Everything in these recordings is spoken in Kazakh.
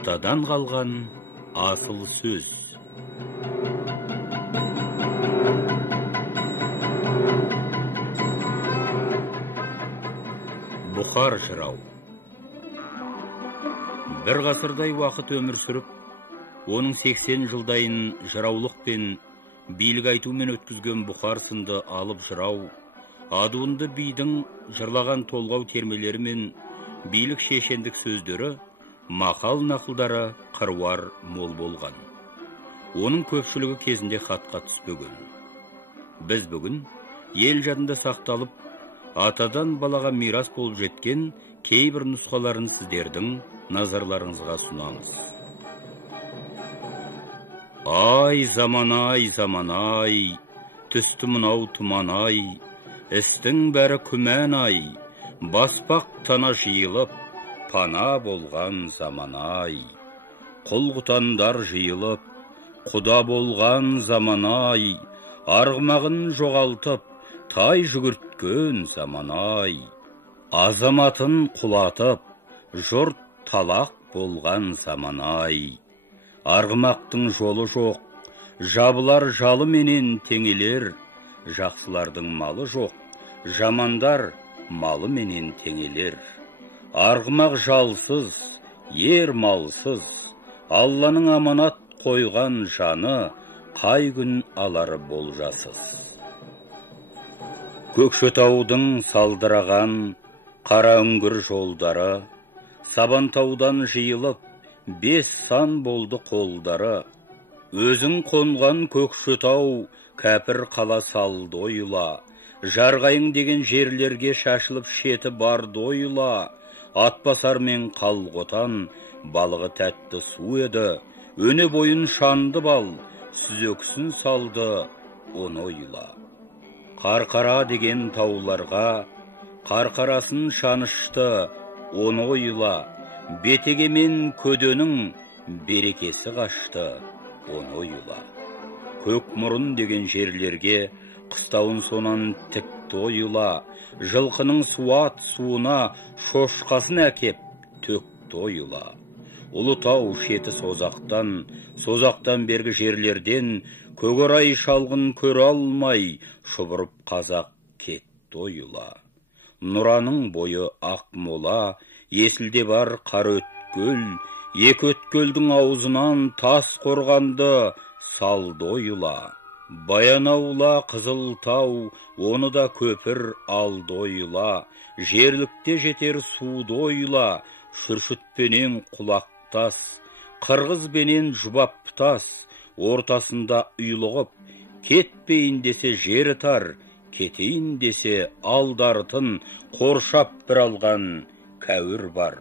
Атадан қалған асыл сөз. Бұхар жырау. Бір ғасырдай уақыт өмір сүріп, оның 80 жылдайын жыраулық пен билік айтумен өткізген Бұхар сынды алып жырау, адуынды бидің жырлаған толғау термелері мен билік шешендік сөздері, мақал нақылдары қыруар мол болған. Оның көпшілігі кезінде хатқа түспеген. Біз бүгін ел жадында сақталып, атадан балаға мирас болып жеткен кейбір нұсқаларын сіздердің назарларыңызға сұнамыз. Ай, заман-ай, түсті мынау тұман-ай, істің бәрі күмән-ай, баспақ тана жиылып, пана болған заман-ай. Құл-құтандар жиылып, құда болған заман-ай, арғымағын жоғалтып, тай жүгірткен заман-ай. Азаматын құлатып, жұрт талақ болған заман-ай. Арғымақтың жолы жоқ, жабылар жалы менен теңелер, жақсылардың малы жоқ, жамандар малы менен теңелер. Арғымақ жалсыз, ер малсыз, Алланың аманат қойған жаны, қай күн алары болжасыз. Көкшетаудың салдыраған қара үңгір жолдары, Сабантаудан жиылып, 5 сан болды қолдары. Өзің қонған Көкшетау, кәпір қала салды ойла, Жарғайың деген жерлерге шашылып шеті барды ойла. Атбасар мен Қалғотан балығы тәтті су еді, өне бойын шанды бал, сүзексін салды, оны ойла. Қарқара деген тауларға, қарқарасын шанышты, оны ойла. Бетеге мен көденің берекесі қашты, оны ойла. Көкмұрын деген жерлерге қыстауын сонан тікті ойла. Жылқының суат суына шошқасын әкеп төкті ойла. Ұлытау шеті созақтан бергі жерлерден көгорай шалғын көре алмай, шұбырып қазақ кетті ойла. Нұраның бойы Ақмола, есілде бар Қараөткөл, екі өткөлдің аузынан тас қорғанды салды ойла. Баянаула Қызылтау, оны да көпір алды ойла. Жерлікте жетер суды ойла, Шүршітпенен құлақтас, Қырғызбенен жұбаптас, ортасында ұйлығып, кетпейін десе жері тар, кетейін десе алдартын қоршап бір алған кәуір бар.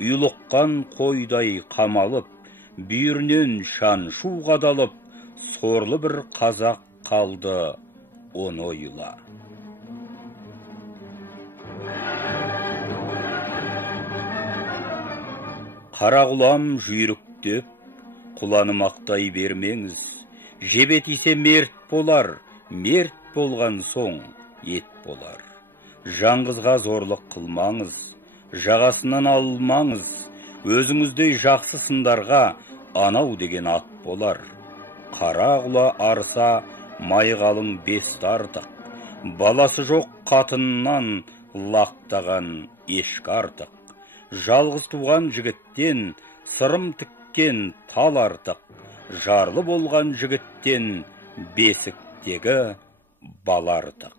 Ұйлыққан қойдай қамалып, бүйірінен шаншу қадалып, сорлы бір қазақ қалды, оны ойла. Қарағұлам жүйріктеп, құланы мақтай бермеңіз. Жебе тисе мерт болар, мерт болған соң ет болар. Жаңғызға зорлық қылмаңыз, жағасынан алмаңыз. Өзіңіздей жақсы сындарға анау деген ат болар. Қарағұла арса майғалың 5 артық, баласы жоқ қатыннан лақтаған ешкі артық. Жалғыз туған жігіттен сырым тіккен тал артық, жарлы болған жігіттен бесіктегі бала артық.